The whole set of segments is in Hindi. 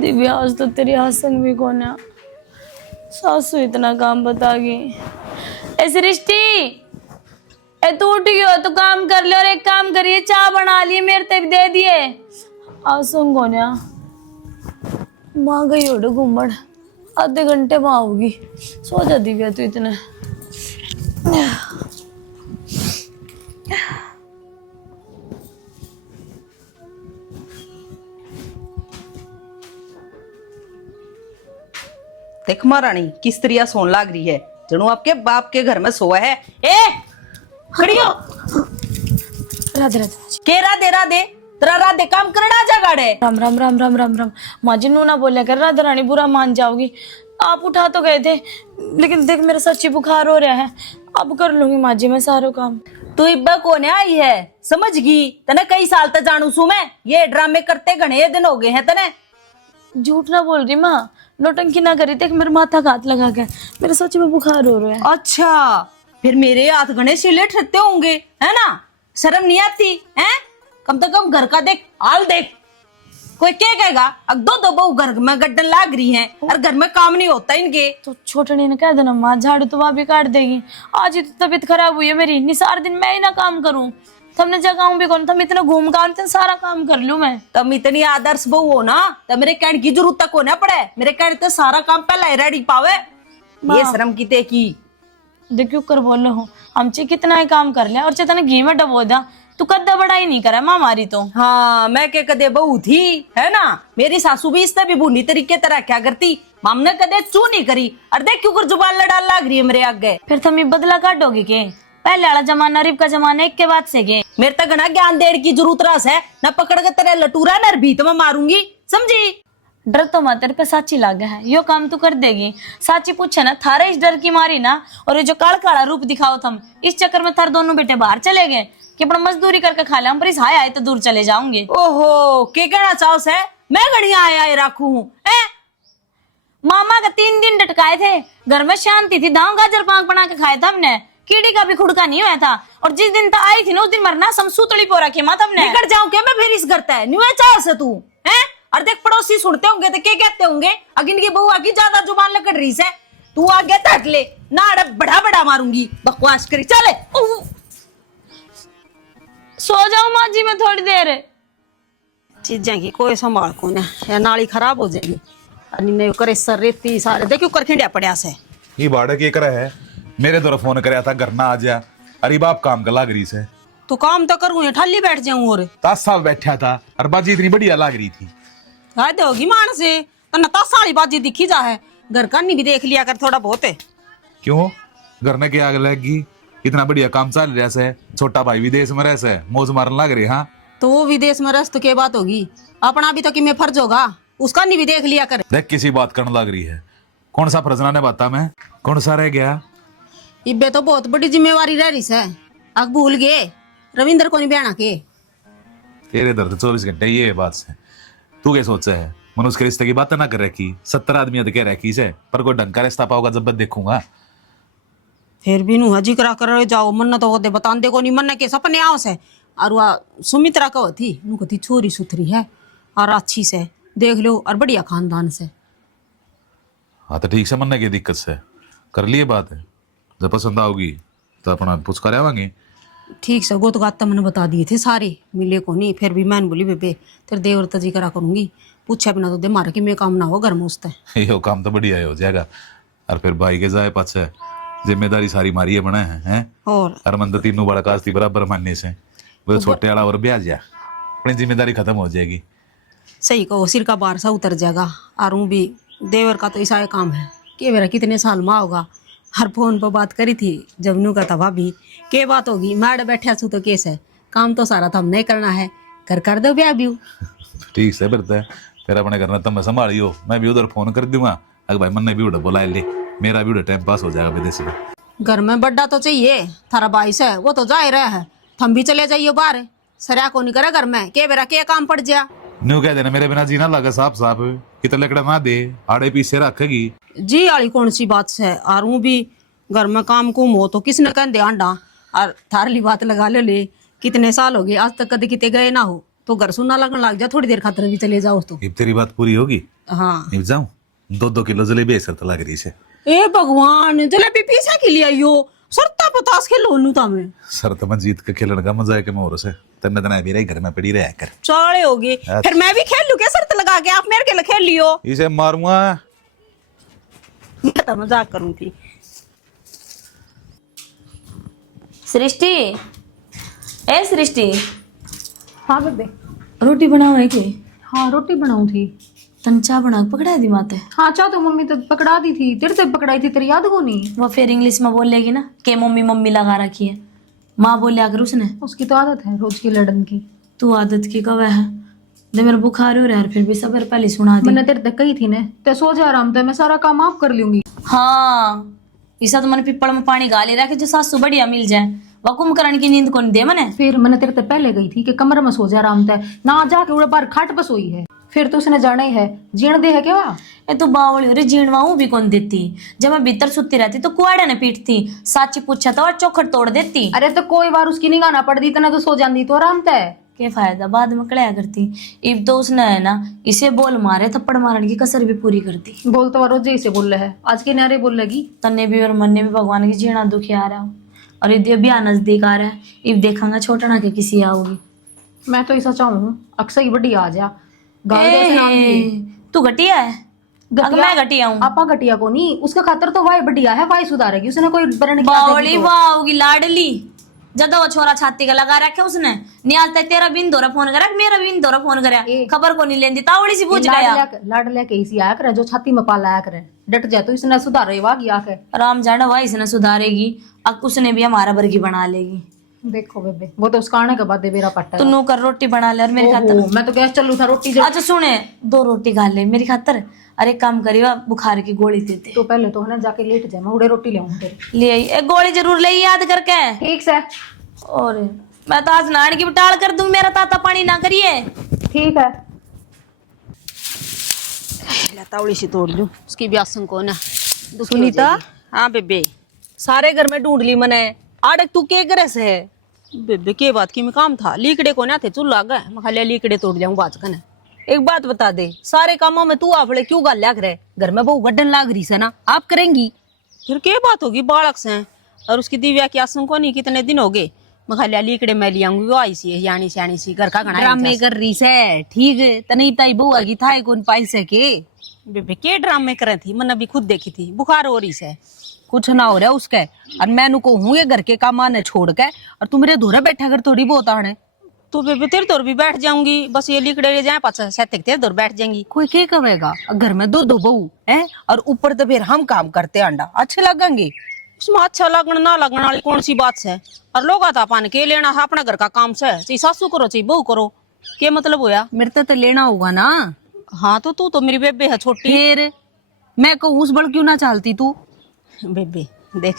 दिव्या आज तो तेरी हसंग भी कौन है। सासू इतना काम बतागी। ए सृष्टि, ए तू उठ गयो तो काम कर ले, और एक काम करिए चाय बना लिए मेरे तक दे दिए। आसंग कौन है। माँ गई उड़ घूमड़, आधे घंटे में आऊगी। सो जा दिव्या तू इतने। देख महारानी किस तरह सोन लाग रही है, जनू आपके बाप के घर में सोया है। ए खड़ी हो। राधे राधे के राधे राधे, तेरा राधे काम करना जा गाड़े। राम राम राम राम राम राम। माँ जी नू ना बोलिया कर, राधा रानी बुरा मान जाओगी। आप उठा तो गए थे, लेकिन देख मेरा सच्ची बुखार हो रहा है। अब कर लूंगी माँ जी मैं सारा काम। तू इब्बा कोने आई है समझ गई, तने कई साल तक जानू सू मैं, ये ड्रामे करते घने दिन हो गए हैं तने। झूठ ना बोल रही माँ, नौटंकी ना करी। देख मेरे माथा का हाथ लगा गया, मेरे सच में बुखार हो रहा है। अच्छा फिर मेरे हाथ घने सिले ठहरते होंगे है ना, शर्म नहीं आती है। कम से कम घर का देख हाल देख, कोई क्या कहेगा। अब दो दो बहू घर में गड्ढन लाग रही हैं और घर में काम नहीं होता इनके। तो छोटनी ने कह देना माँ, झाड़ू तो भाभी काट देगी। आज ही तो तबीयत खराब हुई है मेरी, निसार दिन मैं ही ना काम करूं। तुमने जगाऊं भी कौन, तुम इतना घूम का सारा काम कर लूं मैं। तुम इतनी आदर्श बहू हो ना, तो मेरे कहने की जरूरत तक होना पड़े। मेरे कहने तो सारा काम पहले ही रेडी पावे। ये शर्म की ते की देखियो कर बोलो हो, हम चे कितना ही काम कर लिया और चेतन घी में डबो दिया। तू कद्दा बड़ा ही नहीं करा माँ हमारी तो। हाँ मैं के कदे बहू थी है ना, मेरी सासू भी इसने भी भूनी तरीके तरह क्या करती, माम ने कदे चू नहीं करी। और देख क्यों कर जुबान लड़ा लाग रही है मेरे आगे। फिर तुम ये बदला काटोगे के, पहले वाला जमाना रिप का जमाना एक के बाद से के। मेरे तक ना ज्ञान देने की जरूरत रस है ना, पकड़ के तेरे लटूरा नर भीत में मारूंगी समझी। डर तो मत, तेरे पे साची लाग है, यो काम तू कर देगी। साची पूछे ना थारे इस डर की मारी ना, और ये जो काल काला रूप दिखाओ तुम, इस चक्कर में थार दोनों बेटे बाहर चले गए कि अपना मजदूरी करके खा ले। हम पर इस हाय आए तो दूर चले जाऊंगे। ओहो के कहना चाहो से मैं गड़िया आया रखू हूँ। मामा का 3 दिन डटकाए थे, घर में शांति थी, दाव गाजर पाक बना के खाए थे हमने, कीड़ी का भी खुड़का नहीं हुआ था। और जिस दिन तक आई थी ना उस दिन मरना समसूतड़ी पो रखी माँ तुमने। निकट जाऊं क्या मैं फिर इस घर है न्यू चाह से तू है। और देख पड़ोसी सुनते होंगे तो क्या कहते होंगे, अगिन की बहू आगे ज्यादा जुबान लकड़ रही है, तू आगे तट ले ना बड़ा बड़ा मारूंगी बकवास करी। चले सो जाओ माँ जी मैं थोड़ी देर। चीजें की कोई संभाल को ना, या नाली खराब हो जाएगी। नहीं करे सर रेती सारे देखियो कर खिंडिया पड़िया से। ये बाड़े की करे है, मेरे द्वारा फोन कराया था घर ना आ जा। अरे बाप काम का लाग रही से, तो काम तो करूँ ठाली बैठ जाऊं। और 10 साल बैठा था और बाजी इतनी बढ़िया लाग रही थी। हद होगी मान से, तो 10 साल बाजी दिखी जा है, घर का नहीं भी देख लिया कर थोड़ा बहुत है। क्यों घर में क्या आग लगी, इतना बढ़िया काम चल रहा है, छोटा भाई विदेश में रह से मौज मारने लग रही। हाँ तो वो विदेश में रस तो क्या बात होगी, अपना भी तो कि मैं फर्ज होगा, उसका नहीं भी देख लिया कर। देख किसी बात करने लग रही है, कौन सा फर्ज ने बाता मैं, कौन सा रह गया। इब्बे तो बहुत बड़ी जिम्मेवारी रह रही है, अब भूल गए रविंद्र को नहीं बयाना के। तेरे दर्द 24 घंटे ये बात से तू क्या सोचा है, मनुष्य के रिश्ते की बात ना कर रखी। 70 आदमी कह रखी से, पर कोई ढंग का रिश्ता पाओगा जब देखूंगा। फिर भी नु हजी करा कर जाओ, मन तो होते बता दे को नहीं, मन के सपने आओ से। और वह सुमित्रा कहो थी नु कहती छोरी सुथरी है और अच्छी से देख लो और बढ़िया खानदान से। हाँ तो ठीक से मनने की दिक्कत से कर लिए बात है, जब पसंद आओगी तो अपना पूछ कर आवांगे। ठीक से गोत गात मैंने बता दिए थे सारे, मिले को नहीं। फिर भी मैंने बोली बेबे तेरे देवर तजी करा करूंगी, पूछा बिना तो दे मारे कि मैं काम ना हो घर में उसते। यो काम तो बढ़िया हो जाएगा। और फिर भाई के जाए पाछे जिम्मेदारी सारी मारी है बने हैं। और मन तो तीनों बड़ा कास्ती बराबर मानने से वो छोटे वाला और ब्याज जा अपनी जिम्मेदारी खत्म हो जाएगी। सही कहो, सिर का बार सा उतर जाएगा। और भी देवर का तो ऐसा काम है कि मेरा कितने साल में होगा। हर फोन पर बात करी थी जब का था भाभी के बात होगी, मैड बैठा छू तो केस है, काम तो सारा था नहीं करना है, कर दो ब्याह भी। ठीक से बरता है फिर अपने करना तुम संभालियो, मैं भी उधर फोन कर दूंगा। अगर भाई मन ने भी उड़ा बुला ले, मेरा भी उड़ा टाइम पास हो जाएगा विदेश में। घर में बड्डा तो चाहिए, थारा भाई से वो तो जा ही रहा है, थम भी चले जाइयो बाहर, सरिया को नहीं करे घर में के बेरा के काम पड़ जा। न्यू कह देना मेरे बिना जीना लगा साफ साफ, कितना लकड़ा ना दे आड़े पीछे रखेगी जी वाली कौन सी बात है। और वो भी घर में काम कुम हो तो किसने कह दे आंडा। और थारली बात लगा ले कितने साल हो गए आज तक कभी किते गए ना हो, तो घर सुनना लगन लग जा, थोड़ी देर खातर भी चले जाओ तो। तेरी बात पूरी होगी हाँ नहीं जाऊं 2-2 किलो जलेबी एक शर्त लग रही है। ए भगवान जलेबी पीसा के लिए आइयो सरता पतास के लोनू था मैं शर्त में जीत के खेलने का मजा है कि मोर से तन्ने तना मेरे घर में पड़ी रह कर चाले हो गए फिर मैं भी खेल लूं क्या शर्त लगा के आप मेरे के लिए खेल लियो इसे मारूंगा। मैं तो मजाक करूं थी। सृष्टि, ए सृष्टि, हाँ बेबे। रोटी बनाओ है कि हाँ रोटी बनाऊ थी। तन चाय बना के पकड़ा दी माते। हाँ चाह तो मम्मी तो पकड़ा दी थी, तेरे तो पकड़ाई थी, तेरी याद को नहीं। वो फिर इंग्लिश में बोल लेगी ना के मम्मी मम्मी लगा रखी है। माँ बोले अगर उसने उसकी तो आदत है रोज की लड़न की। तू आदत की कब है जब मेरा बुखार हो रहा है फिर भी सबर पहले सुना दी। मैंने तेरे तक कही थी ना, ते सो जा आराम, तो मैं सारा काम आप कर लूंगी। हाँ ऐसा तो मैंने पिप्पड़ में पानी गाले रहा कि जो सासू बढ़िया मिल जाए वकुम करण की नींद कौन दे मने। फिर मैंने तेरे तक पहले गई थी कि कमरे में सो जा आराम, तय ना जाके उड़ा बार खाट पर सोई है। फिर तो उसने जाना ही है, जीण दे है क्या। ए तो बावली अरे जीणवाऊ भी कौन देती। जब मैं भीतर सुती रहती तो कुआड़े ने पीटती, साची पूछा था और चौखट तोड़ देती। अरे तो कोई बार उसकी निगाह ना पड़ दी तना तो सो जाती तो आराम तय। के फायदा बाद में कड़ाया करती। इब तो उसने है ना इसे बोल मारे थप्पड़ मारने की कसर भी पूरी कर दी। बोल तो रोज जैसे बोल रहे है, आज के नारे बोल लगी। तन्ने भी और मन्ने भी भगवान की जीना दुखी आ रहा हूँ और इधर भी नजदीक आ रहा है। इब देखा छोटा ना के किसी आओगी। मैं तो ऐसा चाहूँ अक्सर ही बड़ी आ जा गाल दे ऐसे नाम की। तू घटिया है। अगर मैं घटिया हूँ आपा घटिया को नहीं, उसका खातर तो वाई बढ़िया है, वाई सुधारेगी। उसने कोई बरन बावली वाह होगी लाडली जदा वो छोरा छाती का लगा रखे उसने नियाज तक तेरा बिन दोरा फोन करा मेरा बिन दोरा फोन करा खबर को नहीं लेंदी तावड़ी सी पूछ गया। लाड लेके इसी आया करे जो छाती में पाला आया करे, डट जाए तो इसने सुधारे वागी आके। राम जाना वाह इसने सुधारेगी अब उसने भी हमारा वर्गी बना लेगी। देखो बेबे वो तो उसका आने के बाद मेरा पट्टा। तू नू कर रोटी बना ले और मेरी खातर। मैं तो गैस चलू था रोटी अच्छा सुने 2 रोटी खा ले मेरी खातर। अरे काम करियो बुखार की गोली दे दे। तो पहले तो है ना जाके लेट जाए, मैं उड़े रोटी ले आऊं तेरे ले आई एक गोली जरूर ले याद करके। ठीक से। और मैं तो आज नाड़ की बटाल कर दूं मेरा ताता पानी ना करिए। ठीक है तावड़ी सी तोड़ लूं उसकी भी आसन को ना। सुनीता, हाँ बेबे। सारे घर में ढूंढ ली मैंने, आड़क तू के करे से है। बेबे के बात की में काम था, लीकड़े को ना थे चूल्हा गए मैं खाली लीकड़े तोड़ जाऊं बात कने। एक बात बता दे, सारे कामों में तू आफड़े क्यों गाल्या करे? घर में बहु गड्ढन लाग रही से ना, आप करेंगी। फिर के बात होगी बालक से और उसकी दिव्या की आसन को नहीं कितने दिन हो गए मैं खाली लीकड़े मैं ले आऊंगी। वो आई सी है यानी सियानी सी घर का घना ड्रामे कर रही से, ठीक है तनी ताई बहुआ की था कौन पाई से के। बेबे के ड्रामे करे थी मैंने अभी खुद देखी थी, बुखार हो रही से कुछ ना हो रहा उसके। और मैं को हूँ ये घर के काम आने छोड़ के और तू मेरे धोरे बैठा कर थोड़ी बहुत आने। तो बेबे तेरे दौर भी बैठ जाऊंगी, बस ये लीकड़े ले जाए पास सहते तेरे दौर बैठ जाएंगी। कोई क्या कहेगा, घर में 2 बहू है और ऊपर तो फिर हम काम करते अंडा अच्छे लगेंगे। उसमें अच्छा लगना ना लगना वाली कौन सी बात है। और लोग आता पान के लेना है अपना घर का काम से, चाहे सासू करो चाहे बहू करो, क्या मतलब होया। मेरे तो लेना होगा ना। हाँ तो तू तो मेरी बेबे है छोटी। फिर मैं कहूँ उस बड़ क्यों ना चालती तू। बेबे देख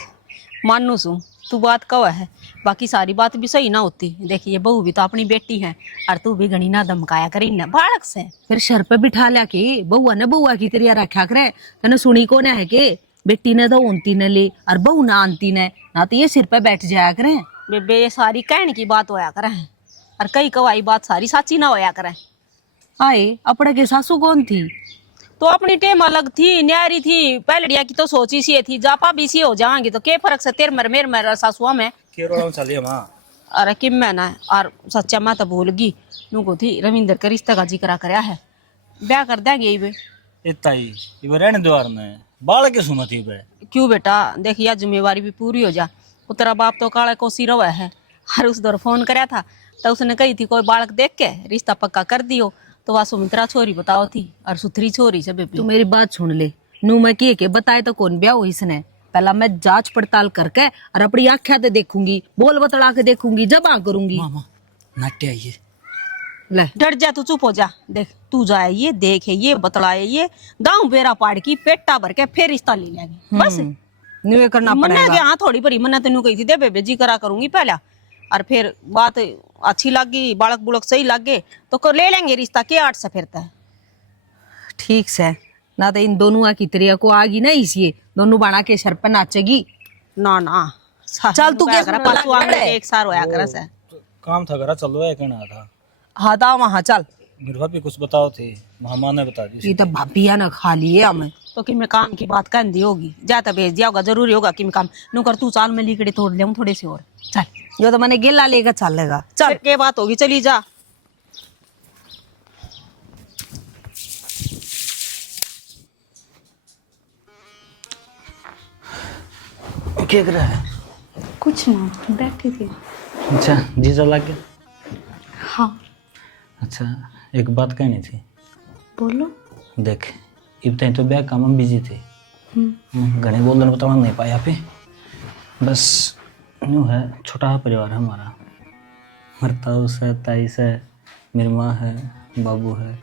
मानू सू तू बात कव है, बाकी सारी बात भी सही ना होती। देखिए बहू भी तो अपनी बेटी है और तू भी घनी ना धमकाया करी ना बालक से। फिर सर पे बिठा लिया के बउआ ने बउआ की तेरिया रखा करे तने सुनी को है के बेटी ने तो उनती न ले और बहू ना आनती ने ना तो ये सिर पे बैठ जाया करे। बेबे ये सारी कहने की बात होया करे और कई कवाई बात सारी साची ना होया करे। आए अपने के सासू कौन थी? तो अपनी टेम अलग थी, न्यारी थी, पहलड़िया की तो सोची सी थी, जापा भी सी हो जाएंगी तो क्या फर्क से तेर मेर सासुआ में। अरे कि मैं ना और सच्चा मैं तो भूल गई नुको थी रविंदर का रिश्ता का जिक्र कराया है, ब्याह कर देंगे ये इतना ही ये रहने द्वार में बाल के सुमती पे। क्यों बेटा देख यार जिम्मेवारी भी पूरी हो जा। तेरा बाप तो काला कोसी रवा है और उस दौर फोन कराया था तो उसने कही थी कोई बालक देख के रिश्ता पक्का कर दियो तो वह सुमित्रा छोरी बताओ थी और सुथरी छोरी से बेबी। तू मेरी बात सुन ले, नू मैं के बताए तो कौन ब्याह हो इसने। पहला मैं जांच पड़ताल करके और अपनी आख्या ते देखूंगी, बोल बतला के देखूंगी, जब आ करूंगी। मामा नाट्य ये ले डर जा तू चुप हो जा। देख तू जाए ये देखे ये बतलाए ये गांव बेरा पाड़ की पेटा भर के फिर रिश्ता ले लेंगे बस। न्यू करना मन्ना पड़ेगा। के हाँ थोड़ी बड़ी मन्ना तेनू कही थी दे बेबे जी करा करूंगी पहला और फिर बात अच्छी लगी बालक बुलक सही लगे तो कर ले लेंगे रिश्ता के 8 से फिरता है। ठीक से ना तो इन दोनों की तेरिया को आगी ना इसलिए दोनों बना के सर पर नाचेगी ना ना चल तू क्या करा पासू आंगन एक सार होया करा से काम था करा चलो है कहना था। हाँ था वहां चल मेरे भाभी कुछ बताओ थे, मामा ने बता दी। ये तो भाभी ना खा लिए हमें तो कि मैं काम की बात कर दी होगी, जाता भेज दिया होगा, जरूरी होगा कि मैं काम नु कर। तू चाल मैं लीकड़े तोड़ ले थोड़े से और चल, जो तो मैंने गिल्ला लेकर चलेगा। चल के बात होगी, चली जा। क्या कर रहा है? कुछ ना, बैठी थी। अच्छा, जीजा लग गया? हाँ अच्छा, एक बात कहनी थी। बोलो। देख, इब तो ब्याह काम में बिजी थे, घने बोलने बताना नहीं पाया पे। बस यूँ है, छोटा परिवार है हमारा। हमारे ताऊस है, ताईस है, मेरी माँ है, बाबू है,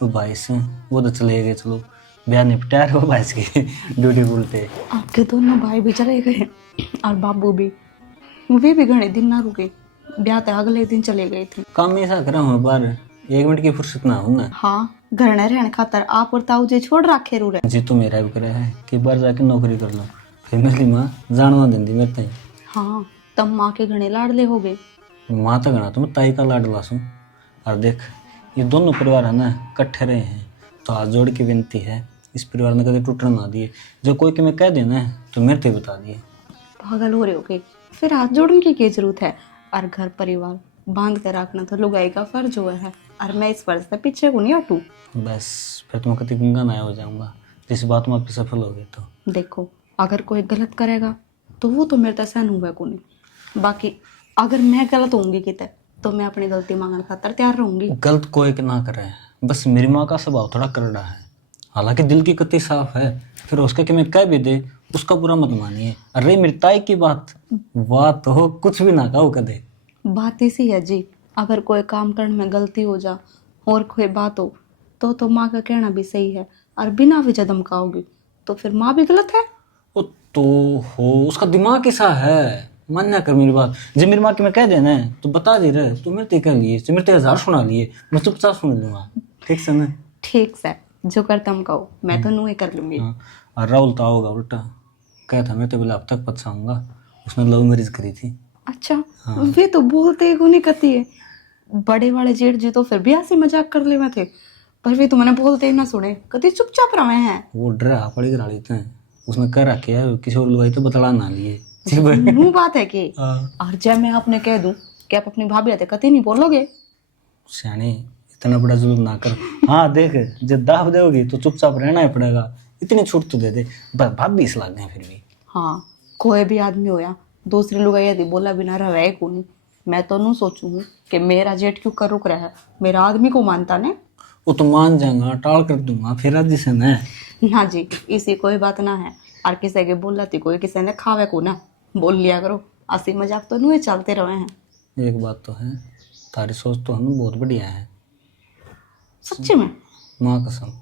वो भाई से, वो तो चले गए। चलो ब्याह निपटा वो भाई की ड्यूटी बोलते। आपके दोनों भाई भी चले गए और बाबू भी, वे भी घने दिन ना रुके, ब्याह तो अगले दिन चले गए थे। काम ऐसा करा हूँ बार, 1 मिनट की फुर्सत ना हो ना। हाँ, घर न रहने खातर आप और ताऊ जी छोड़ रखे रू रहे। जी तो मेरा भी करा है कि बार जाके नौकरी कर लो, फिर मेरी माँ जानवा देंदी मेरे ताई। हाँ, तब माँ के घने लाडले हो गए। माँ तो गणा तुम ताई का लाडला सू। और देख, ये दोनों परिवार है ना, इकट्ठे रहे हैं, तो हाथ जोड़ की विनती है, इस परिवार ने कभी टूटने ना दिए। जो कोई कि मैं कह देना है तो मेरे से बता दिए। पागल हो रहे हो गए, फिर हाथ जोड़ने की क्या जरूरत है। और घर परिवार बांध कर रखना तो लुगाई का फर्ज हुआ है, और मैं इस फर्ज से पीछे को नहीं हटूं। बस फिर तुम कभी गंगा नाया हो जाऊंगा, जिस बात में आप सफल हो गए तो। देखो, अगर कोई गलत करेगा तो वो तो मेरे तक सहन हुआ को नहीं। बाकी अगर मैं गलत होंगी कितने, तो मैं अपनी गलती मांगने खातर तैयार रहूंगी। गलत कोई के ना करे, बस मेरी माँ का स्वभाव थोड़ा करड़ा है, हालांकि दिल की कत्ती साफ है। फिर उसका कि मैं कह भी दे, उसका बुरा मत मानिए। अरे मेरी ताई की बात हो, कुछ भी ना कहो कदे। बात इसी है जी, अगर कोई काम करने में गलती हो जा और कोई बात हो तो माँ का कहना भी सही है, और बिना वजह धमकाओगी तो फिर माँ भी गलत है। वो तो हो, उसका दिमाग कैसा है, मान्या कर मेरी बात। जब मेरी माँ की मैं कह देना है तो बता दे रहे, तो मेरे कह लिए, तो मेरे 1000 सुना लिए, मैं तो 50 सुन लूंगा। ठीक से ना? ठीक से, जो करता हम कहो, मैं तो नू ही कर लूंगी। हाँ, और राहुल तो आओगा उल्टा कहता मैं तो बोला अब तक पछाऊंगा, उसने लव मैरिज करी थी। अच्छा, वे तो बोलते ही नहीं करती है। बड़े वाले जेठ जी तो फिर भी ऐसे मजाक कर ले में थे, पर वे तो मैंने बोलते ही ना सुने, कभी चुपचाप रहे हैं। वो डरा पड़ी करा लेते हैं, उसने कर रखे है, किसी और लुगाई तो बतला ना लिए। मुंह बात है कि और जब मैं आपने कह दूं कि आप अपनी भाभी आते कभी नहीं बोलोगे। सियाने, इतना बड़ा जुल्म ना कर। हाँ देख, जब दाव दोगी तो चुपचाप रहना ही पड़ेगा, इतनी छूट तो दे दे। भाभी इस लाग गए फिर भी। हाँ, कोई भी आदमी होया दूसरी लोग यदि बोला बिना रहे को नहीं, मैं तो नू सोचूंगी कि मेरा जेठ क्यों कर रुक रहा है, मेरा आदमी को मानता ने। वो तो मान जाएगा, टाल कर दूंगा फिर आज से न। ना जी, इसी कोई बात ना है, और किसी के बोला थी कोई किसी ने खावे को ना बोल लिया करो। हंसी मजाक तो नू चलते रहे हैं। एक बात तो है, तारी सोच तो हम बहुत बढ़िया है, सच्ची में माँ कसम।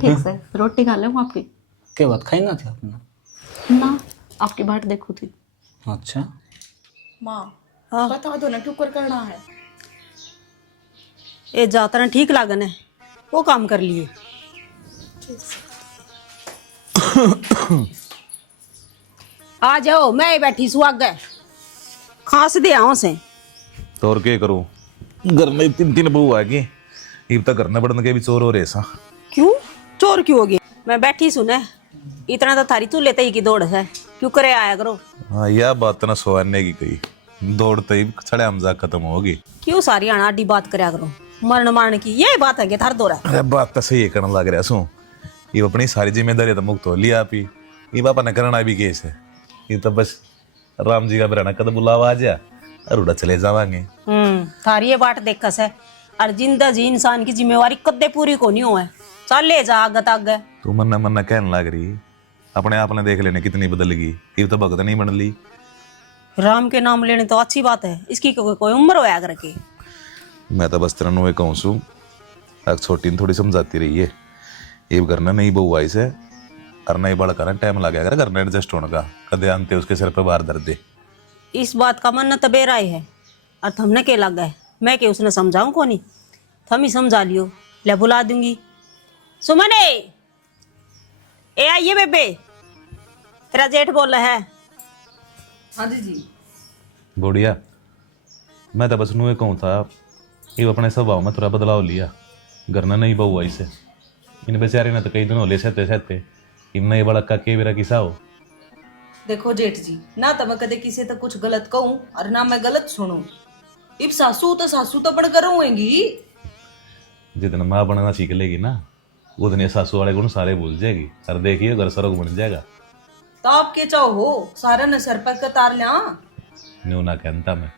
ठीक से रोटी खा ले आपकी। क्या बात खाई ना थी अपना? ना, आपकी बाट देखो थी। अच्छा माँ बता दो ना क्यों कर करना है। ये जातरा ठीक लागन है, वो काम कर लिए। आ जाओ, मैं ही बैठी सुहाग खास दे आओ से। तो और क्या करूँ, घर में 3 बहू आ गई, इब तक करना पड़ने के भी चोर हो रहे सा। क्यों चोर क्यों होगी? मैं बैठी सुने, इतना तो थारी तू लेते ही की दौड़ है, क्यों करे आया करो। हाँ, यह बात तो ना सोने की कही, दौड़ते ही छड़े हमजा खत्म होगी। क्यों सारी आना आडी बात करया करो, मरण मारने की ये बात है कि थार दौरा। अरे बात तो सही है, करने लग रहा सू। ये अपनी सारी जिम्मेदारी तो मुक्त हो लिया आप ही, ये बापा ने करना भी केस है। ये तो बस राम जी का बराना कद बुलावा आ जा और उड़ा चले जावांगे। थारी ये बात देखस है, और जिंदा जी इंसान की जिम्मेवारी कदे पूरी को नहीं हो है। चल ले जा आगत आगे। तू मन्ना मन्ना कहने लग रही, अपने आप ने देख लेने कितनी बदल गई, ये तो भगत नहीं बन ली। राम के नाम लेने तो अच्छी बात है, इसकी कोई उम्र होया कर के। मैं तो बस तेरा नुए कहूँ सू, अब छोटी ने थोड़ी समझाती रही है, ये घर में नहीं बहू आई से और नहीं बड़ा करना टाइम लगे अगर घर में एडजस्ट होने का, कदे आनते उसके सिर पे बाहर दर्द दे। इस बात का मन तो बेरा ही है, और थमने के लग गए, मैं के उसने समझाऊं को नहीं, थम ही समझा लियो। ले बुला दूंगी। सुमने ए आइए बेबे, तेरा जेठ बोल रहा है। हाँ जी जी। बुढ़िया, मैं तो बस नुए कहूँ था, ये अपने स्वभाव में थोड़ा बदलाव लिया। घर ने नहीं बहू आई से, इन बेचारे ने तो कई दिन होले सहते सहते इनने बड़ा का के बेरा किसा हो। देखो जेठ जी, ना तो मैं कदे किसी तक कुछ गलत कहूँ और ना मैं गलत सुनूं। इब सासू तो बनकर रहूंगी। जितना माँ बनना सीख लेगी ना, उतने सासू वाले गुण सारे भूल जाएगी। और देखिए घर सरग बन जाएगा। तो आप के चाहो हो सारा न सर पर कतार लिया। न्यू ना कहता मैं,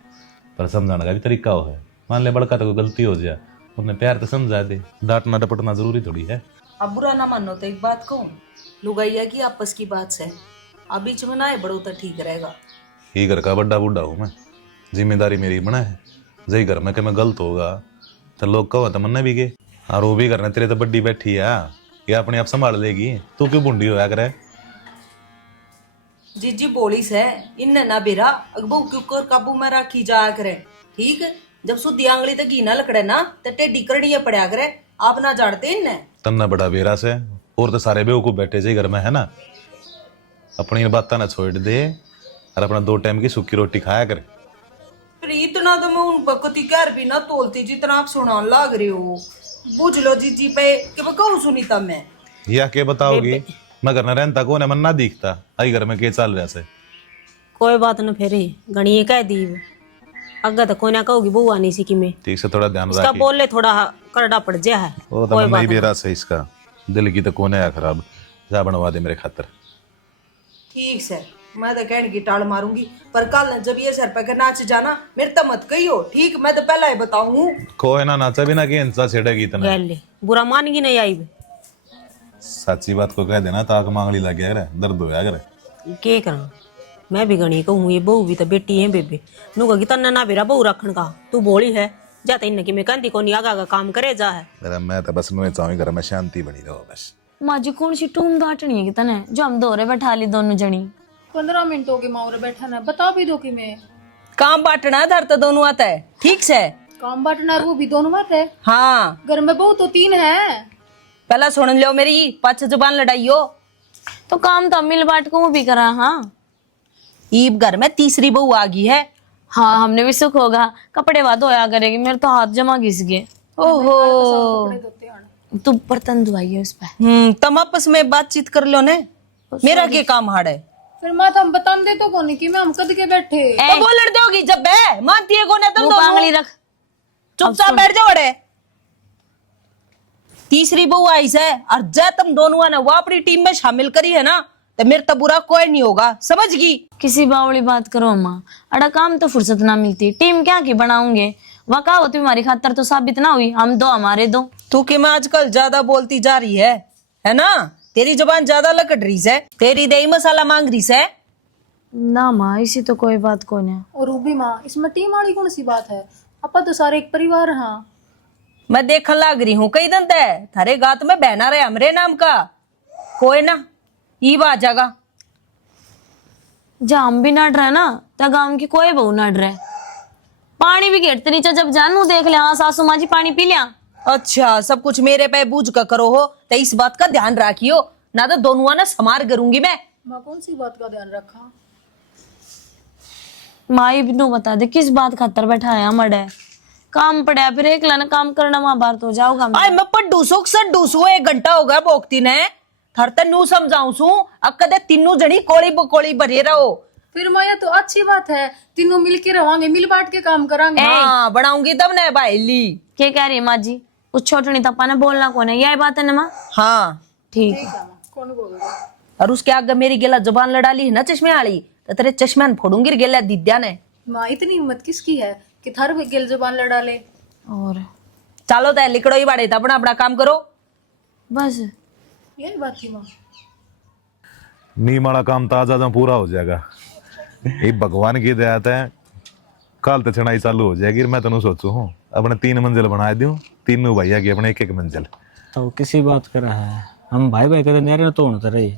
पर समझाने का भी तरीका हो है। मान ले बड़का तो कोई गलती हो जाए, उन्हें प्यार तो समझा दे। डांटना डपटना जरूरी थोड़ी है। अब बुरा ना मानो तो एक बात कहूँ, लुगाइया की आपस की बात से अब बीच में ना आए बड़ो तो ठीक रहेगा। ही घर का बड़ा बूढ़ा हूँ मैं, जिम्मेदारी मेरी बना है। जही घर में कि मैं गलत होगा तो लोग कहो तो मन्ने भी गए। और वो भी करना तेरे तो बड्डी बैठी है, ये अपने आप संभाल लेगी। तू क्यों बूढ़ी होया करे? जीजी बोलिस है इनने ना बेरा अगबो क्यों काबू में रखी जाया करे। ठीक है, जब सुधी आंगली तक घी ना लकड़े ना तो टेढ़ी करड़ियां पड़ा करे। आप ना जानते इनने तन्ना बड़ा बेरा से, और तो सारे बेवकूफ बैठे जे घर में है ना। अपनी बात ना छोड़ दे और अपना 2 टाइम की सूखी रोटी खाया करे। फिर इतना तो मैं उन बकती कर भी ना तोलती जितना आप सुनान लग रहे हो। बुझ लो जीजी पे कि मैं कहूँ सुनी तब मैं या के बताओगी? मैं घर न रहता को मन ना दिखता आई घर में के चल रहा से। कोई बात न फेरी गणिए कह दी अगर तो कोई ना कहोगी बुआ नहीं सी कि मैं ठीक से थोड़ा ध्यान इसका रखी। बोले थोड़ा करड़ा पड़ जा है। वो तो मन नहीं बेरा से, इसका दिल की तो कोने है खराब। जा बनवा दे मेरे खातर। ठीक से मैं तो कहने की टाल मारूंगी, पर कल जब ये सर पे नाच जाना मेरे तो मत कहियो। ठीक, मैं तो पहला ही बताऊं। कोई ना नाचा भी ना कि इंसा छेड़ेगी इतना। गैले बुरा मानगी नहीं आई सच्ची बात को कह देना ताक मांगली लग गया करे, दर्द होया करे। के करा मैं भी गणी कहूँ ये बहू भी तो बेटी है बेबे नु कही तन्ना ना बेरा बहू रखन का तू बोली है जाता इन कि मैं कहती कोनी आगा आगा काम करे जा है। मेरा मैं तो बस नुए चाहूँ घर में शांति बनी रहो बस। माँ जी कौन सी टूम गाटनी है कि तने जो हम दोरे बैठा ली दोनों जनी। 15 मिनट हो गए माँ बैठा ना, बता भी दो कि मैं काम बांटना धर तो दोनों आता है। ठीक से काम बांटना वो भी दोनों बात है। हाँ, घर में बहू तो 3 है। पहला सुन लो मेरी पाछ जुबान लड़ाइयो। तो काम तो मिल बांट को भी करा। हाँ ईब घर में तीसरी बहू आ गई है। हाँ हमने भी सुख होगा, कपड़े वाद होया करेगी। मेरे तो हाथ जमा घिस गए। ओहो, तू बर्तन धुआई है उस पे। तुम आपस में बातचीत कर लो ने, मेरा के काम हाड़ है। फिर माँ तो हम बता दे तो कौन कि मैं हम कद के बैठे। तो बोलने दोगी जब है मानती है कौन है तुम वो दोनों? बांगली रख। चुपचाप बैठ जाओ रे। तीसरी बहू आई है और जय तुम दोनों ने वो अपनी टीम में शामिल करी है ना तो मेरे तो बुरा कोई नहीं होगा, समझ गई? किसी बावली बात करो माँ, अड़ा काम तो फुर्सत ना मिलती। टीम क्या की बनाऊंगे? वका हो तुम्हारी खातर तो साबित ना हुई, हम दो हमारे दो। तू कि मैं आजकल ज्यादा बोलती जा रही है ना? तेरी जुबान ज्यादा लकड़ रही है, तेरी दही मसाला मांग रही है ना माँ, इसी तो कोई बात को नहीं। और रूबी माँ, इसमें टीम वाली कौन सी बात है? अपा तो सारे एक परिवार हैं। मैं देखने लग रही हूँ कई दिन तक थारे गात में बहना रहे हमरे नाम का कोई ना ई बात जागा। जब हम भी नड रहे ना तो गांव की कोई बहू नड रहे। पानी भी घेरते नीचे जब जानू देख ले, हाँ सासू माँ जी पानी पी लिया। अच्छा, सब कुछ मेरे पे बूझ कर करो हो तो इस बात का ध्यान रखियो ना तो दोनों ना समार करूंगी मैं। माँ कौन सी बात का ध्यान रखा? माँ बिनु बता दे किस बात खातर बैठाया मड़े? काम पड़ा फिर एक लाना काम करना वहां बाहर तो जाओगा। आई मैं पर डूसो सर डूसो 1 घंटा हो गया बोकती ने थर ते नू समझाऊं सू अब कदे तीनों जनी कोड़ी बकोड़ी भरे रहो। फिर माँ ये तो अच्छी बात है, तीनों मिल के रहोगे, मिल बांट के काम करांगे। हाँ बनाऊंगी तब ने भाईली। क्या कह रही है माँ जी? उस छोटनी तप्पा ने बोलना कौन है, यही बात है ना माँ? हाँ ठीक। कौन बोल रहा? और उसके आगे मेरी गेला जुबान लड़ा ली है ना चश्मे वाली तो तेरे चश्मे फोड़ूंगी गेला दिद्या ने। माँ इतनी हिम्मत किसकी है कि थार गेल जुबान लड़ा ले? और चलो तय लिकड़ो ही बाड़े अपना अपना काम करो बस यही बात थी माँ। नीम वाला काम ताजा जब पूरा हो जाएगा, ये भगवान की दया है। कल तो चढ़ाई चालू हो जाएगी। मैं तेन सोचू हूँ अपने 3 मंजिल बना दूं, तीनों भैया की अपने 1-1 मंजिल। तो किसी बात कर रहा है? हम भाई भाई कहते नहीं तो होना रही।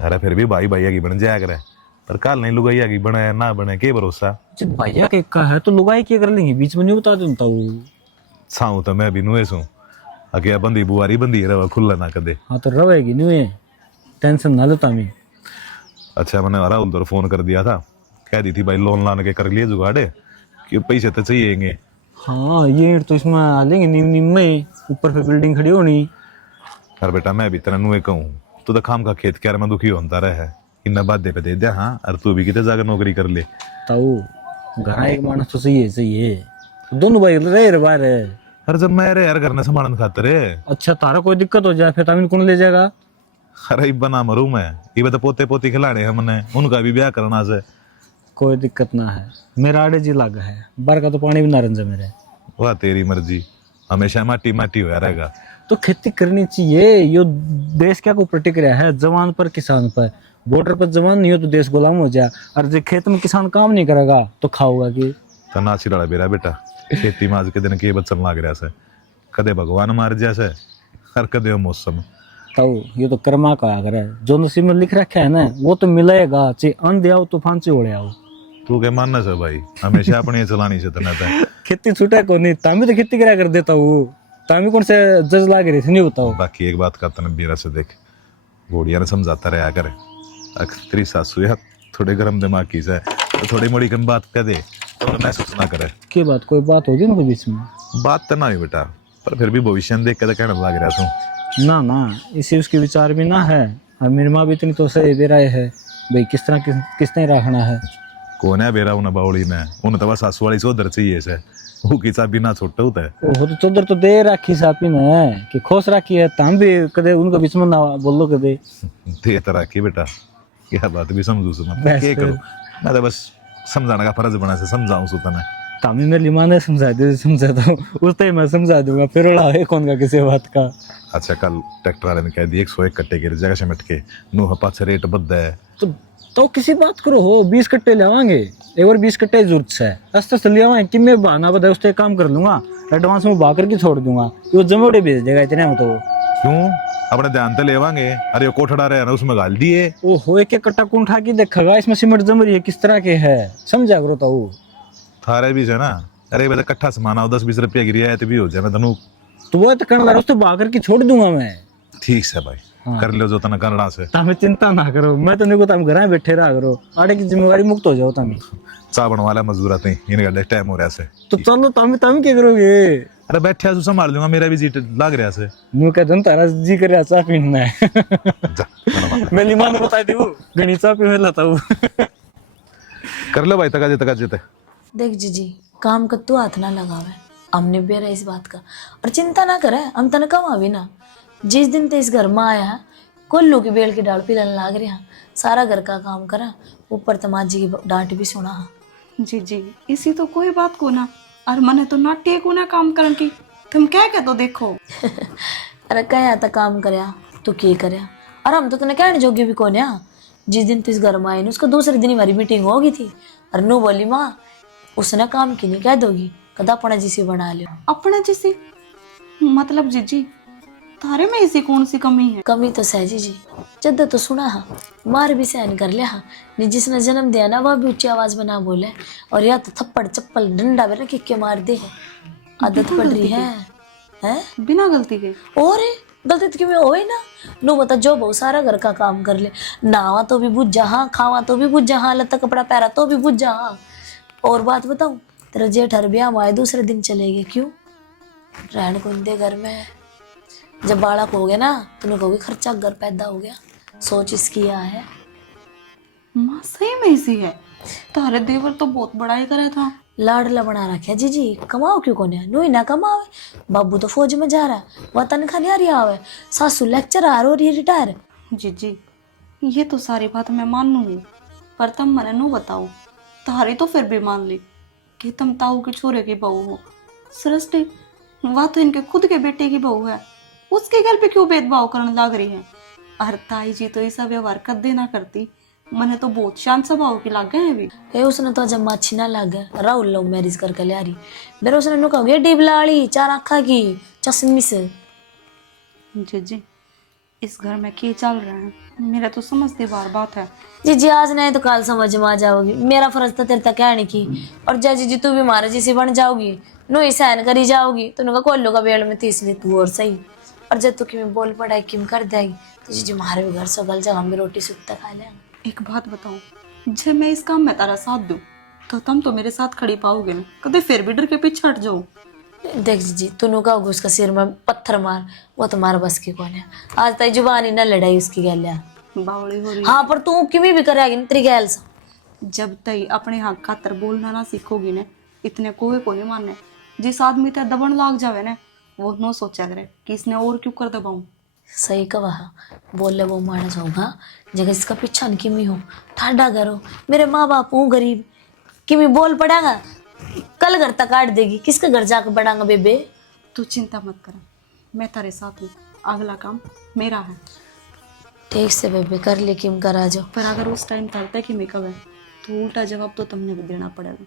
अरे फिर भी भाई भैया की बन जाया करे, पर कल नहीं लुगैया की बने ना बने के भरोसा। जब भैया के का है तो लुगाई क्या कर लेंगे? बीच में नहीं बता देता हूँ। छाऊ तो मैं भी नुए सू अगे बंदी बुआरी बंदी रहा खुला ना कदे। हाँ तो रवेगी नहीं, टेंशन ना लेता मैं। अच्छा मैंने राहुल तो फोन कर दिया था, कह दी थी भाई लोन लाने के कर लिए जुगाड़े कि पैसे तो चाहिएंगे। हाँ ये ईंट तो इसमें आ लेंगे नीम नीम में, ऊपर पे बिल्डिंग खड़ी होनी। अरे बेटा मैं भी तेरा नुए कहूँ, तू तो खाम का खेत क्यार में दुखी होता रहे है, इन्ना बात पे दे दे। हाँ अरे तू भी कितने जाकर नौकरी कर ले। ताऊ घर एक मानस तो सही है, दोनों भाई रहे रे बाहर है। अरे जब मैं रे यार घर ने संभालन खातर है। अच्छा तारा कोई दिक्कत हो जाए फिर तामिन कौन ले जाएगा? अरे इब्बा ना मरू मैं, ये तो पोते पोती खिलाने हमने, उनका भी ब्याह करना से। कोई दिक्कत ना है, मेरा आड़े जी लग है, बार का तो पानी भी ना रंजा मेरे। वाह तेरी मर्जी, हमेशा माटी माटी होया रहेगा। तो खेती करनी चाहिए, यो देश क्या को टिक रहा है, जवान पर किसान पर। बॉर्डर पर जवान नहीं हो तो देश गुलाम हो जाए, और जो खेत में किसान काम नहीं करेगा तो खाओगा कि? तना चिड़ा बेरा बेटा, खेती में आज के दिन के बचन लाग रहा से, कदे भगवान मार जैसे हर कदे मौसम। तो ये तो कर्मा का आगर है, जो नसीब में लिख रखा है ना वो तो मिलेगा, चाहे आंधी आओ तूफान से उड़े आओ। तू क्या मानना है भाई, हमेशा अपनी चलानी से तना था। खेती छूटा को नहीं, तामी तो खेती करा कर देता हूँ, तामी कौन से जज लाग रही थी नहीं बताओ। बाकी एक बात करता ना बेरा से देख, घोड़िया ने समझाता रहा करे, तेरी सासू या थोड़े गरम दिमाग की से, तो थोड़ी मोड़ी कम बात कह दे तो महसूस ना करे। की बात, कोई बात होगी ना कोई बीच में? बात तो ना हुई बेटा, पर फिर भी भविष्य देख के तो कहने लग रहा तू। ना ना इसी उसके विचार भी ना है, और मेरी माँ भी इतनी तो सही दे रहे है भाई, किस तरह किसने रखना है। कौन है बेरा उन्हें बाउली में, उन्हें तो बस सासू वाली सोदर चाहिए से, वो की चाबी ना छोटा होता है। वो तो चौधर तो दे राखी सापी ने कि खोस राखी है, ताम भी कदे उनका बीच में ना बोलो कदे। दे तरह की बेटा, यह बात भी समझू सुना क्या करूं, मैं तो बस समझाने का फर्ज बना से समझाऊं सुतना। तामी मेरी माँ ने समझाता हूँ, उस टाइम मैं समझा दूंगा, फिर उड़ा है कौन का किसी बात का। अच्छा कल ट्रैक्टर वाले ने कह दिया 101 कट्टे की जगह से मिट के नूह पाँच रेट बद है। तो किसी बात करो हो, 20 कट्टे लेवांगे, एक बार 20 कट्टे जरूरत है, अस्ते से लेवाएं कि मैं बहाना बताया उससे काम कर लूंगा, एडवांस में बाकर की छोड़ दूंगा, वो जमोड़े भेज देगा इतने में। तो क्यों अपने ध्यान तो लेवांगे, अरे कोठड़ा रहे ना उसमें गाल दिए। ओ हो एक कट्टा कौन उठा के देखेगा, इसमें सीमेंट जम रही है किस तरह के है, समझा करो। तो थारे भी है ना, अरे बेटा कट्ठा सामान आओ 10-20 रुपया की रियायत भी हो जाए मैं तनु। तो वो तो करना उससे बाकर की छोड़ दूंगा मैं। ठीक है भाई, कर लो जो तना करना से। तामे चिंता ना करो, मैं तो नहीं को, तुम घर बैठे रहा करो, आड़े की जिम्मेवारी मुक्त हो जाओ। तुम चावण वाला मजदूर आते हैं, इनका टाइम हो रहा से। तो चलो तुम क्या करोगे? अरे बैठे तू संभाल लूंगा, मेरा भी जी लाग रहा से। नु कह दन तारा जी कर चाह पीना है। जा मैं लिमान ने बता दूं घणी चाह पी लाता हूं। कर लो भाई, तका जेते। देख जीजी, काम का तू हाथ ना लगावे, हमने बेरा इस बात का, और चिंता ना करे, हम तने कमा भी ना। जिस दिन ते इस घर में आया है, कोल्लू की बेल की डाल पिलन लाग रहा, सारा घर का काम करा, ऊपर तमाज जी की डांट भी सुना। जी जी इसी तो कोई बात को ना, और मने तो नाट्य को ना काम करन की, तुम क्या कह तो देखो। अरे क्या था काम करया तू की करया, और हम तो तने कहने जोगे भी कौन है। जिस दिन तू इस घर में आई उसका दूसरे दिन हमारी मीटिंग हो गई थी, और नो बोली माँ उसने काम की नहीं कह दोगी, कदा अपना जिसे बना लियो। अपने जैसी मतलब जीजी थारे में ऐसी कौन सी कमी है? कमी तो सहजी जी, जद तो सुना हा, मार भी सहन कर लिया हा, नि जिसने जन्म दिया ना वह भी ऊंची आवाज में ना बोले, और या तो थप्पड़ चप्पल डंडा में किक के मार दे, आदत पड़ रही है। हैं बिना गलती के? और गलती तो क्यों होए ना, नो बता जो बहुत सारा घर का काम कर ले, नहावा तो भी बुझ जहाँ, खावा तो भी बुझ जहाँ, लत्ता कपड़ा पहरा तो भी बुझ जहाँ। और बात बताऊं, तेरा जेठ हर ब्याह में आए दूसरे दिन चले गए, क्यों? रहन को इंदे घर में, जब बालक हो गया ना तुमने कहोगे खर्चा घर पैदा हो गया, सोच इसकी यह है। माँ सही में ऐसी है? तारे देवर तो बहुत बड़ा ही करे था। लाडला बना रखा जी जी, कमाओ क्यों कोने, नुई ना कमावे, बाबू तो फौज में जा रहा, वह तनखा नहीं आ रही आवे, सासू लेक्चरर और ये रिटायर। जी जी ये तो सारी बात मैं मान लूंगी, पर तुम मने नो बताओ, तारी तो फिर भी मान ली कि तुम ताऊ के छोरे की बहू हो। सृष्टि वह तो इनके खुद के बेटे की बहू है, उसके घर पे क्यों भेदभाव करने लग रही है? अरे ताई जी तो ऐसा व्यवहार कर देना करती, मने तो बहुत शांत स्वभाव की लग गए हैं अभी। ए उसने तो जब अच्छी ना लग राहुल लव मैरिज करके ले आ रही, मेरे उसने नु कहोगे डिबलाड़ी चार आँखा की चश्मी से। जी इस घर में क्या चल रहा है मेरा तो समझते बार बात है। जी आज नहीं तो कल समझ में आ जाओगी, मेरा फर्ज था तेरे तक कहने की, और जय जी तू भी मारे जैसी बन जाओगी, नु सहन करी जाओगी, तूने का कोल्लू का बेल में तीसरी तू और सही, और जब तू किम बोल पड़ाई किम कर देगी तो जी हमारे भी घर से गल जाएगा, हम भी रोटी सुखता खा लेंगे। एक बात बताऊं, जब मैं इस काम में तारा साथ दूं तो तुम तो मेरे साथ खड़ी पाओगे ना, कभी फिर भी डर के पीछे हट जाओ। देख जी, तूने कहा होगा उसका सिर में पत्थर मार, वो तुम्हारे बस की कौन है। आज तक जुबानी न लड़ाई उसकी गैलिया। बावड़ी हो रही हाँ पर तू किमी भी करेगी ना तेरी गैल से। जब तक अपने हक खातर बोलना ना सीखोगी ना, इतने कोई को नहीं मानने। जिस आदमी ते दबन लाग जावे ना, वो नो सोचा करे कि इसने और क्यों कर दबाऊं। सही कहा, बोले वो माना जाऊंगा जगह इसका पीछा न किमी हो, ठाडा करो, मेरे माँ बाप हूँ गरीब, किमी बोल पड़ेगा, कल घर तक काट देगी, किसके घर जाकर बढ़ांगा बेबे। तू चिंता मत कर, मैं तेरे साथ हूँ, अगला काम मेरा है। ठीक से बेबे कर ले, किम करा जो। पर अगर उस टाइम तलते कि मेकअप है तो उल्टा जवाब तो तुमने भी देना पड़ेगा।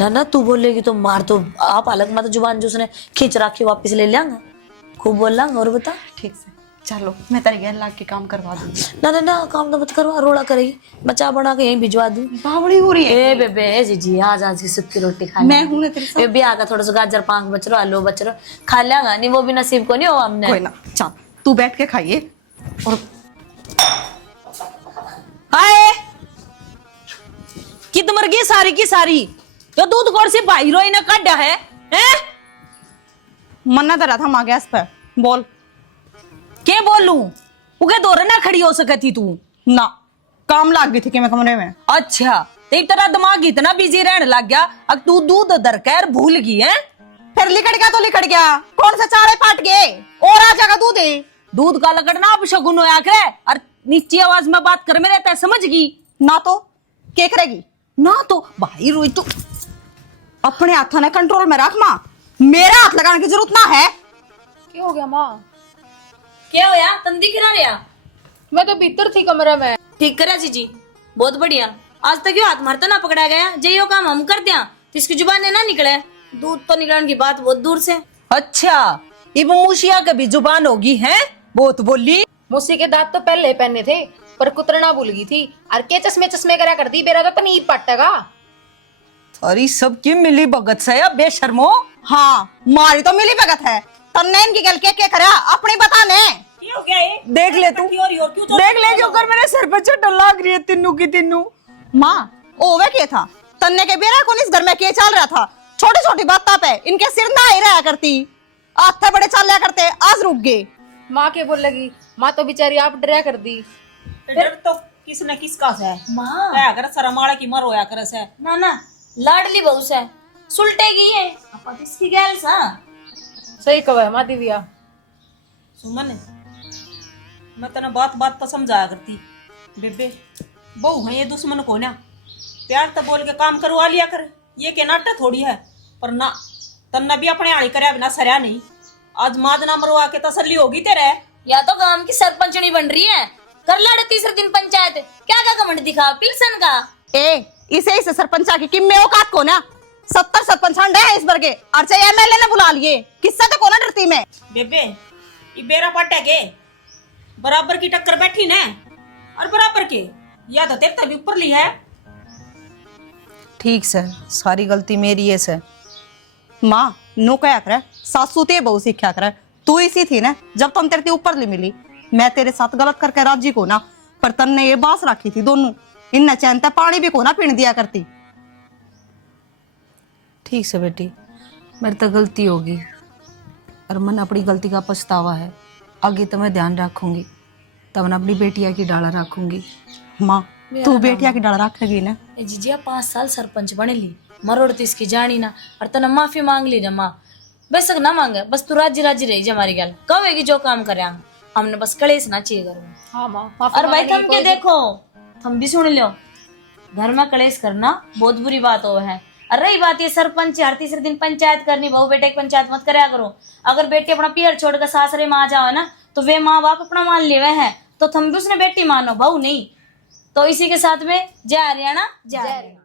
ना ना तू बोलेगी तो मार तो आप अलग मत, जुबान जो उसने खींच रखी वापस ले लेंगे, खूब बोल लांगा। और बता। ठीक से चलो, मैं तेरे गैर लाग के काम करवा दूंगी। ना ना ना काम तो मत करवा, रोड़ा करेगी, बचा बना के यहीं भिजवा दूं। बावड़ी हो रही है। ए बेबे जी जी आज आज की सुक्की रोटी खा मैं हूं ना तेरे साथ। ये भी आगा थोड़ा सा गाजर पांक बच रहा, आलू बच रहा, खा लेंगा। नहीं वो भी नसीब को नहीं हो हमने। कोई ना, चल तू बैठ के खाइए। और हाय कित मर गई सारी की सारी, तो दूध कौन से भाई रोई ने काटा है हैं? मन्ना दरा था माँ गैस पर, बोल के बोलूं, उके दौरे ना खड़ी हो सकती तू ना, काम लाग गई थी कि मैं कमरे में। अच्छा तेरी तेरा दिमाग इतना बिजी रहने लग गया, अब तू दूध दरकर भूल गई है। फिर लिकड़ गया तो लिकड़ गया, कौन से चाड़े पाट गए और आ जाएगा दूध है। दूध का लकड़ना अब शगुन होया करे, और नीची आवाज में बात कर मेरे, तय समझ गई ना तो क्या करेगी। ना तो भाई रोई तू अपने हाथों ने कंट्रोल में रख माँ, मेरा हाथ लगाने की जरूरत ना है। क्या हो गया माँ? क्या होया, तंदी गिरा रहा? मैं तो भीतर थी कमरे में। ठीक करा जी, बहुत बढ़िया। आज तक क्यों हाथ मारता ना पकड़ा गया, जो काम हम कर दिया तो इसकी जुबान ना निकले, दूध तो निकलने की बात बहुत दूर से। अच्छा इब मूशिया कभी जुबान होगी है, बहुत बोली। मुसी के दांत तो पहले पहने थे, पर कुतरना भूल गई थी, और के चश्मे चश्मे करा करती, बेरा तो नहीं पटेगा। अरे सबकी मिली भगत से अब बेशर्मो। हाँ मारी तो मिली भगत है, तन्ने इनकी गल के करा अपनी बताने। हो गया ये? देख ले तू, देख ले जो कर मेरे सर पे चट्टा लाग रही है तिन्नू की तिन्नू। माँ ओवे क्या था, तन्ने के बेरा कौन इस घर में क्या चल रहा था, छोटी छोटी बातों पे इनके सिर ना ही रहा करती, आथे बड़े चल रहा करते, आज रुक गए। माँ के बोल लगी, माँ तो बेचारी आप डरा कर दी। डर तो किसने किसका से माँ क्या कर सारा माड़ा की मर होया करे से ना ना लाडली बहू से सुलटेगी है अपन इसकी गैल सा। सही कहा है माँ दिव्या। सुमन मैं तेना बात बात तो समझाया करती, बेबे बहू है ये दुश्मन को ना, प्यार तो बोल के काम करवा लिया कर, ये के नाटक थोड़ी है। पर ना तन्ना भी अपने आड़ी करे बिना सरया नहीं, आज माद ना मरवा के तसल्ली होगी तेरे। या तो गांव की सरपंचनी बन रही है, कर लाड़े तीसरे दिन पंचायत, क्या क्या कमेंट दिखा पिलसन का। ए इसे सरपंचा की किम्मे औकात को ना, 70 सरपंच है इस बार के, और चाहे एमएलए ने बुला लिए, किससे तो कोना डरती मैं। बेबे ये बेरा पटे के बराबर की टक्कर बैठी ने, और बराबर के या तो तेरे तभी ऊपर ली है। ठीक से सारी गलती मेरी है से। माँ नो कया करे, सासू ते बहु सीखा करे, तू इसी थी ना जब तुम तेरे ऊपर ली मिली, मैं तेरे साथ गलत करके राजी को ना, पर तन्ने ये बास रखी थी दोनों, इन चैनता पानी भी को ना पीने दिया करती। ठीक से बेटी, मेरी तो गलती होगी और मन अपनी गलती का पछतावा है, आगे तो मैं ध्यान रखूंगी, तब मैं अपनी बेटिया की डाला रखूंगी। माँ तू बेटिया की डाला रखेगी ना। जीजिया 5 साल सरपंच बने ली, मरोड़ तो इसकी जानी ना, और तना माफी मांग ली ना माँ, बेशक ना मांगे, बस तू राजी राजी रही हमारी गल, कहेगी जो काम करे हमने बस कलेश ना चाहिए घर में। हाँ माँ। और भाई थम के देखो, थम भी सुन लो, घर में कलेश करना बहुत बुरी बात हो है। और रही बात ये सरपंच हर तीसरे दिन पंचायत करनी, बहू बेटे की पंचायत मत करया करो। अगर बेटी अपना पियर छोड़कर सासरे में आ जाओ ना, तो वे माँ बाप अपना मान ले है, तो थम भी उसने बेटी मानो, बहू नहीं। तो इसी के साथ में जय हरियाणा, जय हरियाणा।